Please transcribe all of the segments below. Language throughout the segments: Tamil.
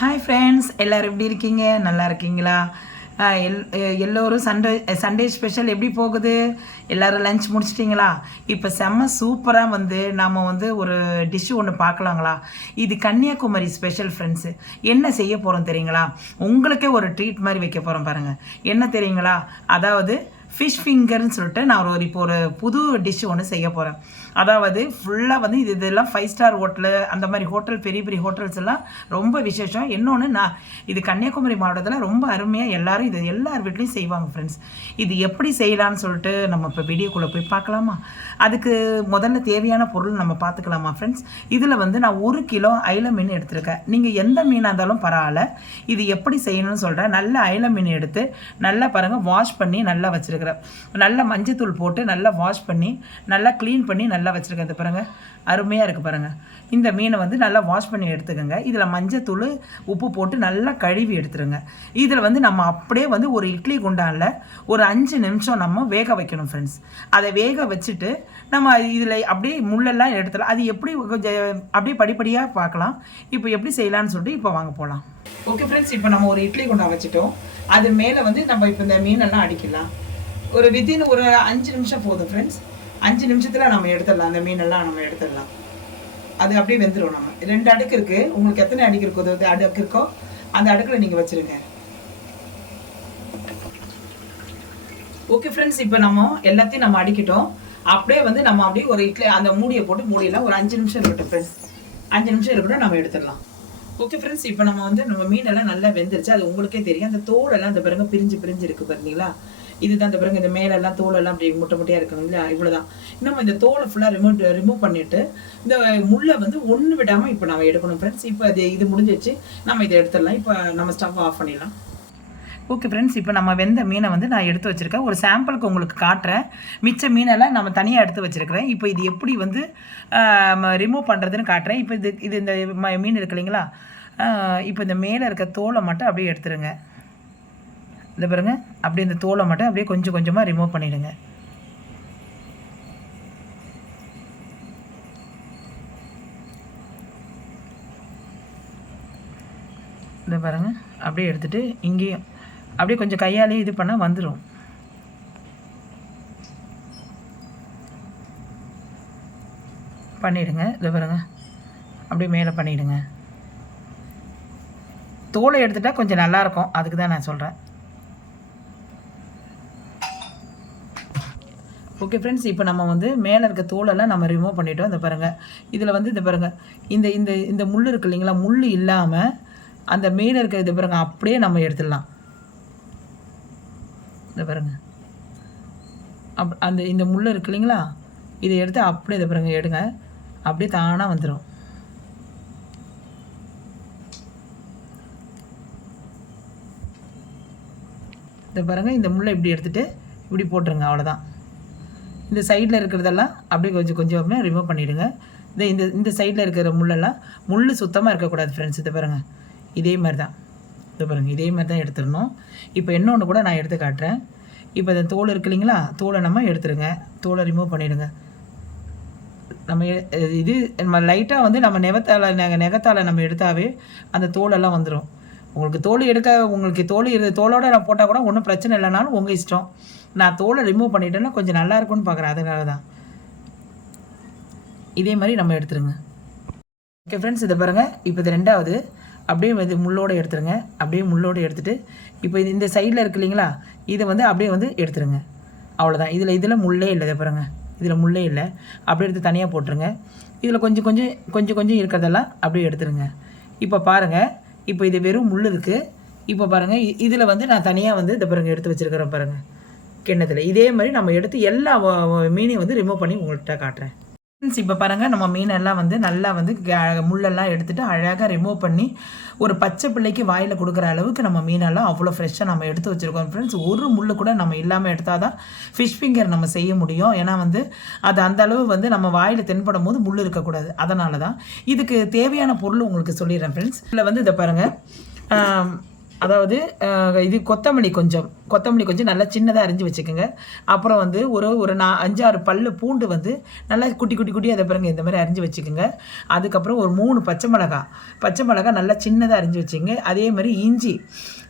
ஹாய் ஃப்ரெண்ட்ஸ், எல்லோரும் எப்படி இருக்கீங்க? நல்லா இருக்கீங்களா? எல்லோரும் சண்டே ஸ்பெஷல் எப்படி போகுது? எல்லோரும் லஞ்ச் முடிச்சிட்டிங்களா? இப்போ செம்ம சூப்பராக நாம் ஒரு டிஷ்ஷு ஒன்று பார்க்கலாங்களா? இது கன்னியாகுமரி ஸ்பெஷல் ஃப்ரெண்ட்ஸு. என்ன செய்ய போகிறோம் தெரியுங்களா? உங்களுக்கே ஒரு ட்ரீட் மாதிரி வைக்க போகிறோம் பாருங்கள். என்ன தெரியுங்களா? அதாவது ஃபிஷ் ஃபிங்கர்னு சொல்லிட்டு நான் இப்போ ஒரு புது டிஷ் ஒன்று செய்ய போகிறேன். அதாவது ஃபுல்லாக இதெல்லாம் 5 ஸ்டார் ஹோட்டலு, அந்த மாதிரி ஹோட்டல், பெரிய பெரிய ஹோட்டல்ஸ் எல்லாம் ரொம்ப விசேஷம். இன்னொன்று இது கன்னியாகுமரி மாவட்டத்தில் ரொம்ப அருமையாக எல்லாரும் இது எல்லார் வீட்லேயும் செய்வாங்க ஃப்ரெண்ட்ஸ். இது எப்படி செய்யலான்னு சொல்லிட்டு நம்ம இப்போ வீடியோக்குள்ளே போய் பார்க்கலாமா? அதுக்கு முதல்ல தேவையான பொருள் நம்ம பார்த்துக்கலாமா ஃப்ரெண்ட்ஸ்? இதில் நான் 1 கிலோ அயில மீன் எடுத்திருக்கேன். நீங்கள் எந்த மீனாக இருந்தாலும் பரவாயில்ல. இது எப்படி செய்யணும்னு சொல்கிறேன். நல்ல அயில மீன் எடுத்து நல்லா பாருங்கள், வாஷ் பண்ணி நல்லா வச்சுருக்கிறேன். நல்லா மஞ்சத்தூள் போட்டு நல்லா வாஷ் பண்ணி நல்லா க்ளீன் பண்ணி நல்லா வச்சுருக்கேன். இது பாருங்கள், அருமையாக இருக்குது பாருங்கள். இந்த மீனை நல்லா வாஷ் பண்ணி எடுத்துக்கோங்க. இதில் மஞ்சத்தூள் உப்பு போட்டு நல்லா கழுவி எடுத்துருங்க. இதில் நம்ம அப்படியே ஒரு இட்லி குண்டானில் ஒரு 5 நிமிஷம் நம்ம வேக வைக்கணும் ஃப்ரெண்ட்ஸ். அதை வேக வச்சுட்டு நம்ம இதில் அப்படியே முள்ளெல்லாம் எடுத்துடலாம். அது எப்படி கொஞ்சம் அப்படியே படிப்படியாக பார்க்கலாம். இப்போ எப்படி செய்யலான்னு சொல்லிட்டு இப்போ வாங்க போகலாம். ஓகே ஃப்ரெண்ட்ஸ், இப்போ நம்ம ஒரு இட்லி குண்டா வச்சுட்டோம். அது மேலே நம்ம இப்போ இந்த மீனெல்லாம் அடிக்கலாம். ஒரு வித்தின் ஒரு 5 நிமிஷம் போதும் ஃப்ரெண்ட்ஸ். 5 நிமிஷத்தில் நம்ம எடுத்துடலாம். அந்த மீனெல்லாம் நம்ம எடுத்துடலாம். அது அப்படியே வெந்துடும். நம்ம 2 அடுக்கு இருக்குது. உங்களுக்கு எத்தனை அடுக்கு இருக்கோ, அடுக்கு இருக்கோ அந்த அடுக்கில் நீங்கள் வச்சுருங்க. ஓகே ஃப்ரெண்ட்ஸ், இப்போ நம்ம எல்லாத்தையும் நம்ம அடிக்கிட்டோம். அப்படியே நம்ம அப்படியே ஒரு இட்லி அந்த மூடியை போட்டு மூடியெல்லாம் ஒரு 5 நிமிஷம் இருக்கட்டும் ஃப்ரெண்ட்ஸ். 5 நிமிஷம் இருக்கட்டும், நம்ம எடுத்துடலாம். ஓகே ஃப்ரெண்ட்ஸ், இப்போ நம்ம மீனெல்லாம் நல்லா வெந்துருச்சு. அது உங்களுக்கே தெரியும். அந்த தோலெல்லாம் அந்த பிறகு பிரிஞ்சு இருக்குது பார்த்தீங்களா? இதுதான் இந்த பிறகு இந்த மேலெல்லாம் தோலெல்லாம் அப்படி முட்டையாக இருக்கணும் இல்லையா? இவ்வளோதான். நம்ம இந்த தோலை ஃபுல்லாக ரிமூவ் பண்ணிவிட்டு இந்த முள்ளை ஒன்று விடாமல் இப்போ நம்ம எடுக்கணும் ஃப்ரெண்ட்ஸ். இப்போ இது முடிஞ்சிச்சு. நம்ம இதை எடுத்துடலாம். இப்போ நம்ம ஸ்டவ் ஆஃப் பண்ணிடலாம். ஓகே ஃப்ரெண்ட்ஸ், இப்போ நம்ம வெந்த மீனை நான் எடுத்து வச்சுருக்கேன். ஒரு சாம்பிளுக்கு உங்களுக்கு காட்டுறேன். மிச்ச மீனெல்லாம் நம்ம தனியாக எடுத்து வச்சுருக்கிறேன். இப்போ இது எப்படி ரிமூவ் பண்ணுறதுன்னு காட்டுறேன். இப்போ இது இந்த மீன் இருக்கு இல்லைங்களா? இப்போ இந்த மேலே இருக்க தோலை மட்டும் அப்படியே எடுத்துருங்க. இந்த பாருங்க, அப்படியே இந்த தோலை மட்டும் அப்படியே கொஞ்சம் கொஞ்சமாக ரிமூவ் பண்ணிவிடுங்க. இந்த பாருங்க, அப்படியே எடுத்துகிட்டு இங்கேயும் அப்படியே கொஞ்சம் கையாலே இது பண்ணால் வந்துடும். பண்ணிவிடுங்க. இதை பாருங்க, அப்படியே மேலே பண்ணிவிடுங்க. தோலை எடுத்துட்டால் கொஞ்சம் நல்லாயிருக்கும். அதுக்கு தான் நான் சொல்கிறேன். ஓகே ஃப்ரெண்ட்ஸ், இப்போ நம்ம மேலே இருக்க தோலெல்லாம் நம்ம ரிமூவ் பண்ணிவிட்டோம். இந்த பாருங்கள், இதில் இந்த பாருங்கள், இந்த இந்த இந்த முள் இருக்குது இல்லைங்களா? முள் இல்லாமல் அந்த மேலே இருக்க இது பாருங்கள், அப்படியே நம்ம எடுத்துடலாம். இந்த பாருங்கள், அந்த இந்த முள் இருக்கு இல்லைங்களா? இதை எடுத்து அப்படியே இதை பாருங்கள் எடுங்க. அப்படியே தானாக வந்துடும். இந்த பாருங்கள், இந்த முள்ளை இப்படி எடுத்துகிட்டு இப்படி போட்டுருங்க. அவ்வளோதான். இந்த சைடில் இருக்கிறதெல்லாம் அப்படியே கொஞ்சம் கொஞ்சமாக ரிமூவ் பண்ணிவிடுங்க. இந்த இந்த சைடில் இருக்கிற முள்ளெல்லாம் முள் சுத்தமாக இருக்கக்கூடாது ஃப்ரெண்ட்ஸ். இதை பாருங்கள், இதே மாதிரி தான். இதை பாருங்கள், இதே மாதிரி தான் எடுத்துடணும். இப்போ இன்னொன்று கூட நான் எடுத்து காட்டுறேன். இப்போ இந்த தோல் இருக்கு இல்லைங்களா? தோலை நம்ம எடுத்துருங்க. தோலை ரிமூவ் பண்ணிவிடுங்க. நம்ம இது நம்ம லைட்டாக நம்ம நெகத்தால் நம்ம எடுத்தாவே அந்த தோலெல்லாம் வந்துடும். உங்களுக்கு தோலோடு நான் போட்டால் கூட ஒன்றும் பிரச்சனை இல்லைனாலும் உங்கள் இஷ்டம். நான் தோலை ரிமூவ் பண்ணிட்டேன்னா கொஞ்சம் நல்லா இருக்கும்னு பார்க்குறேன். அதனால தான் இதே மாதிரி நம்ம எடுத்துருங்க. ஓகே ஃப்ரெண்ட்ஸ், இதை பாருங்கள். இப்போ இது 2வது அப்படியே முள்ளோடு எடுத்துருங்க. அப்படியே முள்ளோடு எடுத்துகிட்டு இப்போ இந்த சைடில் இருக்கு இல்லைங்களா? இதை அப்படியே எடுத்துருங்க. அவ்வளோதான். இதில் முள்ளே இல்லை. இதை பாருங்கள், இதில் முள்ளே இல்லை. அப்படியே எடுத்து தனியாக போட்டுருங்க. இதில் கொஞ்சம் இருக்கிறதெல்லாம் அப்படியே எடுத்துருங்க. இப்போ பாருங்கள், இப்போ இது வெறும் முள் இருக்குது. இப்போ பாருங்கள், இதில் நான் தனியாக இதை பாருங்கள் எடுத்து வச்சுருக்கிறேன் பாருங்கள் கிண்ணத்தில். இதே மாதிரி நம்ம எடுத்து எல்லா மீனையும் ரிமூவ் பண்ணி உங்கள்கிட்ட காட்டுறேன். இப்போ பாருங்கள், நம்ம மீனெல்லாம் நல்லா முள்ளெல்லாம் எடுத்துகிட்டு அழகாக ரிமூவ் பண்ணி ஒரு பச்சை பிள்ளைக்கு வாயில் கொடுக்குற அளவுக்கு நம்ம மீனெல்லாம் அவ்வளோ ஃப்ரெஷ்ஷாக நம்ம எடுத்து வச்சுருக்கோம் ஃப்ரெண்ட்ஸ். ஒரு முள் கூட நம்ம இல்லாமல் எடுத்தால் தான் ஃபிஷ் ஃபிங்கர் நம்ம செய்ய முடியும். ஏன்னா அது அந்த அளவு நம்ம வாயில் தென்படும் போது முள் இருக்கக்கூடாது. அதனால தான் இதுக்கு தேவையான பொருள் உங்களுக்கு சொல்லிடுறேன் ஃப்ரெண்ட்ஸ். இதில் இதை பாருங்கள், அதாவது இது கொத்தமல்லி கொஞ்சம், கொத்தமல்லி கொஞ்சம் நல்லா சின்னதாக அரிஞ்சு வச்சுக்கோங்க. அப்புறம் வந்து ஒரு 5-6 பல்லு பூண்டு வந்து நல்லா குட்டி அதை பாருங்க இந்த மாதிரி அரிஞ்சு வச்சுக்கோங்க. அதுக்கப்புறம் ஒரு 3 பச்சை மிளகா நல்லா சின்னதாக அரிஞ்சு வச்சுங்க. அதே மாதிரி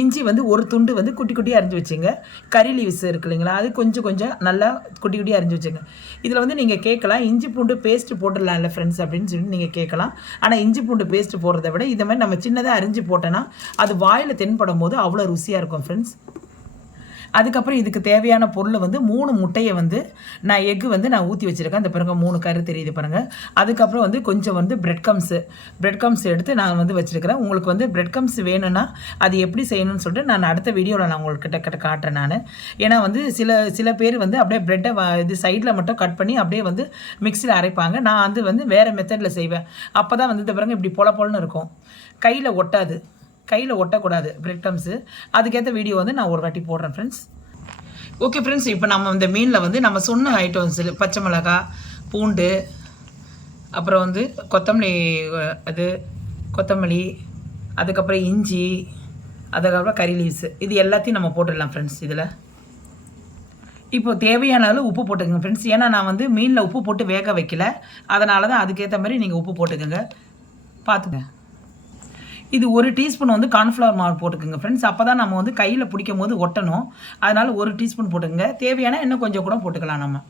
இஞ்சி வந்து ஒரு துண்டு வந்து குட்டியாக அரிஞ்சு வச்சுங்க. கறி லீவ்ஸ் இருக்கு இல்லைங்களா, அது கொஞ்சம் நல்லா குட்டியாக அரிஞ்சு வச்சுங்க. இதில் வந்து நீங்கள் கேட்கலாம், இஞ்சி பூண்டு பேஸ்ட்டு போட்டுடலாம் இல்லை ஃப்ரெண்ட்ஸ் அப்படின்னு சொல்லி நீங்கள் கேட்கலாம். ஆனால் இஞ்சி பூண்டு பேஸ்ட்டு போடுறத விட இதை மாதிரி நம்ம சின்னதாக அரிஞ்சு போட்டோன்னா அது வாயில் தென்படும் போது அவ்வளோ ருசியாக இருக்கும் ஃப்ரெண்ட்ஸ். அதுக்கப்புறம் இதுக்கு தேவையான பொருள் வந்து 3 முட்டையை வந்து நான் எக்கு வந்து நான் ஊற்றி வச்சுருக்கேன். அந்த பாருங்க 3 கரு தெரியுது பாருங்கள். அதுக்கப்புறம் வந்து கொஞ்சம் வந்து பிரெட் கம்ஸ் எடுத்து நான் வந்து வச்சுருக்கிறேன். உங்களுக்கு வந்து பிரெட் கம்ஸ் வேணும்னா அது எப்படி செய்யணும்னு சொல்லிட்டு நான் அடுத்த வீடியோவில் நான் உங்களுக்கு காட்டுறேன் நான். ஏன்னா வந்து சில பேர் வந்து அப்படியே ப்ரெட்டை இது சைடில் மட்டும் கட் பண்ணி அப்படியே வந்து மிக்சியில் அரைப்பாங்க. நான் வந்து வேறு மெத்தடில் செய்வேன். அப்போ தான் வந்து இந்த பாருங்க இப்படி பொலன்னு இருக்கும், கையில் ஒட்டக்கூடாது பிரெட் கம்ஸு. அதுக்கேற்ற வீடியோ வந்து நான் ஒரு வாட்டி போடுறேன் ஃப்ரெண்ட்ஸ். ஓகே ஃப்ரெண்ட்ஸ், இப்போ நம்ம இந்த மீனில் வந்து நம்ம சொன்ன ஐட்டம்ஸ் பச்சை மிளகா, பூண்டு, அப்புறம் வந்து கொத்தமல்லி, அதுக்கப்புறம் இஞ்சி, அதுக்கப்புறம் கறி லீவ்ஸ், இது எல்லாத்தையும் நம்ம போட்டுடலாம் ஃப்ரெண்ட்ஸ். இதில் இப்போ தேவையான அளவு உப்பு போட்டுக்கோங்க ஃப்ரெண்ட்ஸ். ஏன்னா நான் வந்து மீனில் உப்பு போட்டு வேக வைக்கல, அதனால தான் அதுக்கேற்ற மாதிரி நீங்கள் உப்பு போட்டுக்கோங்க, பார்த்துங்க. இது 1 டீஸ்பூன் வந்து கார்ன்ஃப்ளவர் மாவு போட்டுக்கோங்க ஃப்ரெண்ட்ஸ். அப்போ தான் நம்ம வந்து கையில் பிடிக்கும் போது ஒட்டணும். அதனால் 1 டீஸ்பூன் போட்டுக்கோங்க. தேவையான இன்னும் கொஞ்சம் கூட போட்டுக்கலாம் நம்ம.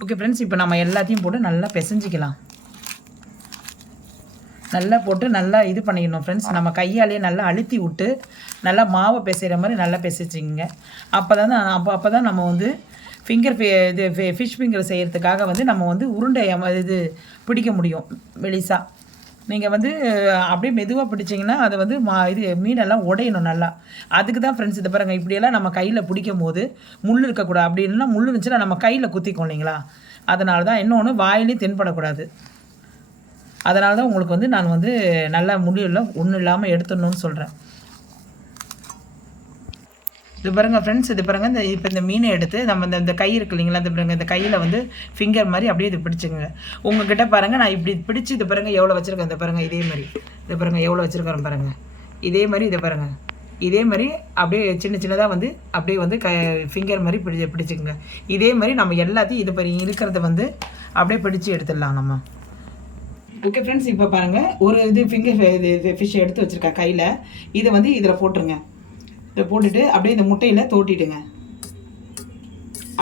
ஓகே ஃப்ரெண்ட்ஸ், இப்போ நம்ம எல்லாத்தையும் போட்டு நல்லா பிசைஞ்சிக்கலாம். நல்லா போட்டு நல்லா இது பண்ணிக்கணும் ஃப்ரெண்ட்ஸ். நம்ம கையாலேயே நல்லா அழுத்தி விட்டு நல்லா மாவை பிசைகிற மாதிரி நல்லா பிசைச்சிங்க. அப்போ தான் நம்ம வந்து ஃபிஷ் ஃபிங்கர் செய்கிறதுக்காக வந்து நம்ம வந்து உருண்டை இது பிடிக்க முடியும் மெலிசா. நீங்கள் வந்து அப்படியே மெதுவாக பிடிச்சிங்கன்னா அது வந்து மீனெல்லாம் உடையணும் நல்லா. அதுக்கு தான் ஃப்ரெண்ட்ஸ் இதை பாருங்கள், இப்படியெல்லாம் நம்ம கையில் பிடிக்கும் போது முள் இருக்கக்கூடாது. அப்படி இல்லைன்னா முள் இருந்துச்சுன்னா நம்ம கையில் குத்திக்கும் இல்லைங்களா, அதனால தான். இன்னொன்று வாயிலையும் தென்படக்கூடாது. அதனால தான் உங்களுக்கு வந்து நான் வந்து நல்லா முள்ளில் ஒன்றும் இல்லாமல் எடுத்துடணும்னு சொல்கிறேன். இது பாருங்கள் ஃப்ரெண்ட்ஸ், இது பாருங்கள், இப்போ இந்த மீனை எடுத்து நம்ம இந்த கை இருக்கு இல்லைங்களா, இந்த பாருங்கள், இந்த கையில் வந்து ஃபிங்கர் மாதிரி அப்படியே இது பிடிச்சிங்க. உங்ககிட்ட பாருங்கள், நான் இப்படி பிடிச்சி இது பாருங்கள் எவ்வளோ வச்சுருக்கேன். இந்த பாருங்கள் இதே மாதிரி இது பாருங்கள் எவ்வளோ வச்சுருக்கேன் பாருங்கள். இதே மாதிரி இதை பாருங்கள், இதே மாதிரி அப்படியே சின்னதாக வந்து அப்படியே வந்து ஃபிங்கர் மாதிரி பிடிச்சிக்கோங்க. இதே மாதிரி நம்ம எல்லாத்தையும் இது பாருங்க இருக்கிறத வந்து அப்படியே பிடிச்சி எடுத்துடலாம் நம்ம. ஓகே ஃப்ரெண்ட்ஸ், இப்போ பாருங்கள் ஒரு ஃபிஷ் எடுத்து வச்சுருக்கேன் கையில். இதை வந்து இதில் போட்டுருங்க. இதை போட்டுட்டு அப்படியே இந்த முட்டையில் தோட்டிடுங்க.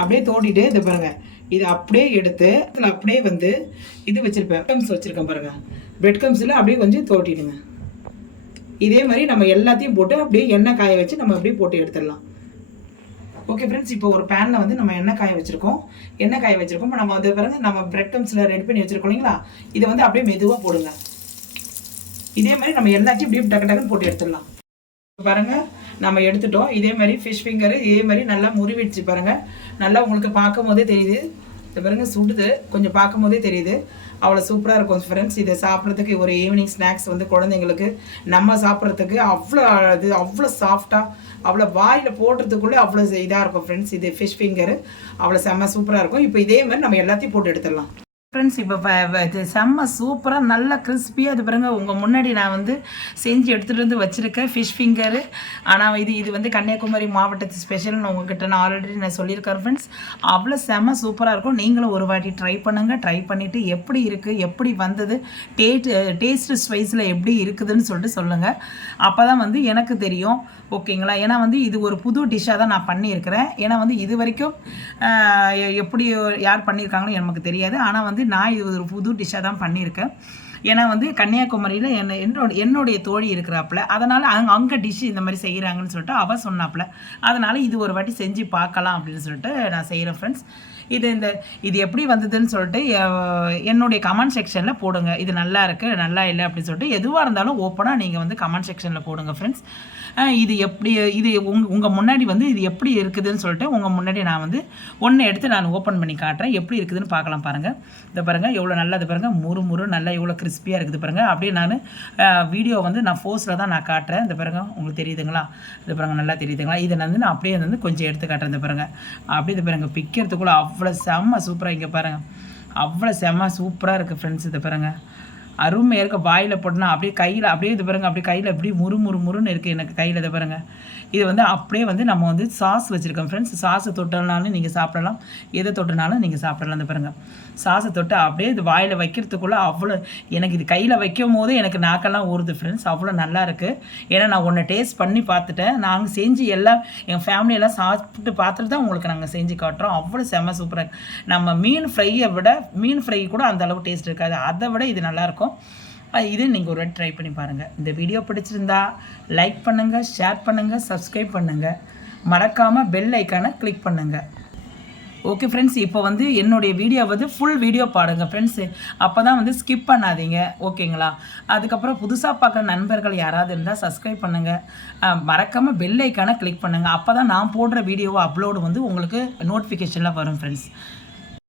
அப்படியே தோட்டிட்டு இதை பாருங்கள், இதை அப்படியே எடுத்து இதில் அப்படியே வந்து இது வச்சுருப்பேன், கம்ஸ் வச்சுருக்கேன் பாருங்கள், பிரெட் கம்ஸில் அப்படியே கொஞ்சம் தோட்டிடுங்க. இதே மாதிரி நம்ம எல்லாத்தையும் போட்டு அப்படியே எண்ணெய் காய வச்சு நம்ம அப்படியே போட்டு எடுத்துடலாம். ஓகே ஃப்ரெண்ட்ஸ், இப்போ ஒரு பேனில் வந்து நம்ம எண்ணெய் காய வச்சுருக்கோம். இப்போ நம்ம வந்து பாருங்கள், நம்ம பிரெட் கம்ஸில் ரெடி பண்ணி வச்சுருக்கோம் இல்லைங்களா, இதை வந்து அப்படியே மெதுவாக போடுங்க. இதே மாதிரி நம்ம எல்லாத்தையும் அப்படியே டக்குன்னு போட்டு எடுத்துடலாம். பாருங்கள், நம்ம எடுத்துட்டோம். இதே மாதிரி ஃபிஷ் ஃபிங்கரு இதே மாதிரி நல்லா முறிவிடுச்சு பாருங்கள். நல்லா உங்களுக்கு பார்க்கும் போதே தெரியுது. இது பாருங்கள் சுடுது, கொஞ்சம் பார்க்கும் போதே தெரியுது. அவ்வளோ சூப்பராக இருக்கும் ஃப்ரெண்ட்ஸ். இதை சாப்பிட்றதுக்கு ஒரு ஈவினிங் ஸ்நாக்ஸ் வந்து குழந்தைங்களுக்கு நம்ம சாப்பிட்றதுக்கு அவ்வளோ சாஃப்டாக, அவ்வளோ வாயில் போடுறதுக்குள்ளே அவ்வளோ இதாக இருக்கும் ஃப்ரெண்ட்ஸ். இது ஃபிஷ் ஃபிங்கரு அவ்வளோ செம்ம சூப்பராக இருக்கும். இப்போ இதே மாதிரி நம்ம எல்லாத்தையும் போட்டு எடுத்துடலாம் ஃப்ரெண்ட்ஸ். இப்போ இது செம்ம சூப்பராக நல்லா கிறிஸ்பியாக இது பாருங்க, உங்கள் முன்னாடி நான் வந்து செஞ்சு எடுத்துகிட்டு வந்து வச்சுருக்கேன் ஃபிஷ் ஃபிங்கரு. ஆனால் இது வந்து கன்னியாகுமரி மாவட்டத்து ஸ்பெஷல்னு உங்ககிட்ட நான் ஆல்ரெடி நான் சொல்லியிருக்கேன் ஃப்ரெண்ட்ஸ். அவ்வளோ செம்ம சூப்பராக இருக்கும். நீங்களும் ஒரு வாட்டி ட்ரை பண்ணுங்கள். ட்ரை பண்ணிவிட்டு எப்படி இருக்குது, எப்படி வந்தது, டேஸ்ட்டு ஸ்வைஸில் எப்படி இருக்குதுன்னு சொல்லிட்டு சொல்லுங்கள். அப்போ தான் வந்து எனக்கு தெரியும், ஓகேங்களா. ஏன்னா வந்து இது ஒரு புது டிஷ்ஷாக தான் நான் பண்ணியிருக்கிறேன். ஏன்னா வந்து இது வரைக்கும் எப்படி யார் பண்ணியிருக்காங்கன்னு எனக்கு தெரியாது. ஆனால் வந்து நான் இது ஒரு புது டிஷ்ஷாக தான் பண்ணியிருக்கேன். ஏன்னா வந்து கன்னியாகுமரியில் என்னுடைய தோழி இருக்கிறாப்புல, அதனால் அங்கே டிஷ்ஷு இந்த மாதிரி செய்கிறாங்கன்னு சொல்லிட்டு அவள் சொன்னாப்புல. அதனால் இது ஒரு வாட்டி செஞ்சு பார்க்கலாம் அப்படின்னு சொல்லிட்டு நான் செய்கிறேன் ஃப்ரெண்ட்ஸ். இது எப்படி வந்ததுன்னு சொல்லிட்டு என்னுடைய கமெண்ட் செக்ஷனில் போடுங்க. இது நல்லா இருக்குது, நல்லா இல்லை அப்படின்னு சொல்லிட்டு எதுவாக இருந்தாலும் ஓப்பனாக நீங்கள் வந்து கமெண்ட் செக்ஷனில் போடுங்க ஃப்ரெண்ட்ஸ். இது எப்படி உங்கள் முன்னாடி வந்து இது எப்படி இருக்குதுன்னு சொல்லிட்டு உங்கள் முன்னாடி நான் வந்து ஒன்று எடுத்து நான் ஓப்பன் பண்ணி காட்டுறேன். எப்படி இருக்குதுன்னு பார்க்கலாம் பாருங்கள். இதை பாருங்கள் எவ்வளோ நல்லா, இது பாருங்கள் முறு நல்லா எவ்வளோ கிறிஸ்பியாக இருக்குது பாருங்கள். அப்படியே நான் வீடியோ வந்து நான் ஃபோர்ஸில் தான் நான் காட்டுறேன். இந்த பாருங்கள் உங்களுக்கு தெரியுதுங்களா, இது பாருங்கள் நல்லா தெரியுதுங்களா. இதை வந்து நான் அப்படியே வந்து கொஞ்சம் எடுத்து காட்டுறேன். இந்த பாருங்கள் அப்படியே இது பாருங்கள் பிக்கிறதுக்குள்ளே அவ்வளோ செம்ம சூப்பராக, இங்கே பாருங்கள் அவ்வளோ செம்ம சூப்பராக இருக்குது ஃப்ரெண்ட்ஸ். இதை பாருங்கள் அருமையாக இருக்க. வாயில் போட்டோன்னா அப்படியே கையில் அப்படியே இது பாருங்க, அப்படியே கையில் அப்படியே முறுமுறுன்னு இருக்குது எனக்கு கையில். இதை பாருங்க, இது வந்து அப்படியே வந்து நம்ம வந்து சாஸ் வச்சுருக்கோம் ஃப்ரெண்ட்ஸ். சாஸை தொட்டனாலும் நீங்கள் சாப்பிடலாம், எதை தொட்டனாலும் நீங்கள் சாப்பிடலாம். இந்த பாருங்கள், சாஸை தொட்டு அப்படியே இது வாயில் வைக்கிறதுக்குள்ளே அவ்வளோ எனக்கு இது கையில் வைக்கும் போது எனக்கு நாக்கெல்லாம் ஊறுது ஃப்ரெண்ட்ஸ். அவ்வளோ நல்லா இருக்குது. ஏன்னா நான் ஒன்று டேஸ்ட் பண்ணி பார்த்துட்டேன். நாங்கள் செஞ்சு எல்லாம் எங்கள் ஃபேமிலியெல்லாம் சாப்பிட்டு பார்த்துட்டு தான் உங்களுக்கு நாங்கள் செஞ்சு காட்டுறோம். அவ்வளோ செம்ம சூப்பராக இருக்குது. நம்ம மீன் ஃப்ரையை விட மீன் ஃப்ரை கூட அந்த அளவு டேஸ்ட் இருக்காது, அதை விட இது நல்லாயிருக்கும். இது நீங்கள் ஒரு ட்ரை பண்ணி பாருங்கள். இந்த வீடியோ பிடிச்சிருந்தா லைக் பண்ணுங்கள், ஷேர் பண்ணுங்கள், சப்ஸ்கிரைப் பண்ணுங்கள், மறக்காமல் பெல் ஐக்கானை கிளிக் பண்ணுங்கள். ஓகே ஃப்ரெண்ட்ஸ், இப்போ வந்து என்னுடைய வீடியோ வந்து ஃபுல் வீடியோ பாருங்கள் ஃப்ரெண்ட்ஸு, அப்போ தான் வந்து ஸ்கிப் பண்ணாதீங்க, ஓகேங்களா? அதுக்கப்புறம் புதுசாக பார்க்குற நண்பர்கள் யாராவது இருந்தால் சப்ஸ்கிரைப் பண்ணுங்கள், மறக்காமல் பெல் ஐக்கானை கிளிக் பண்ணுங்கள். அப்போ தான் நான் போடுற வீடியோவை அப்லோடு வந்து உங்களுக்கு நோட்டிஃபிகேஷனில் வரும் ஃப்ரெண்ட்ஸ்.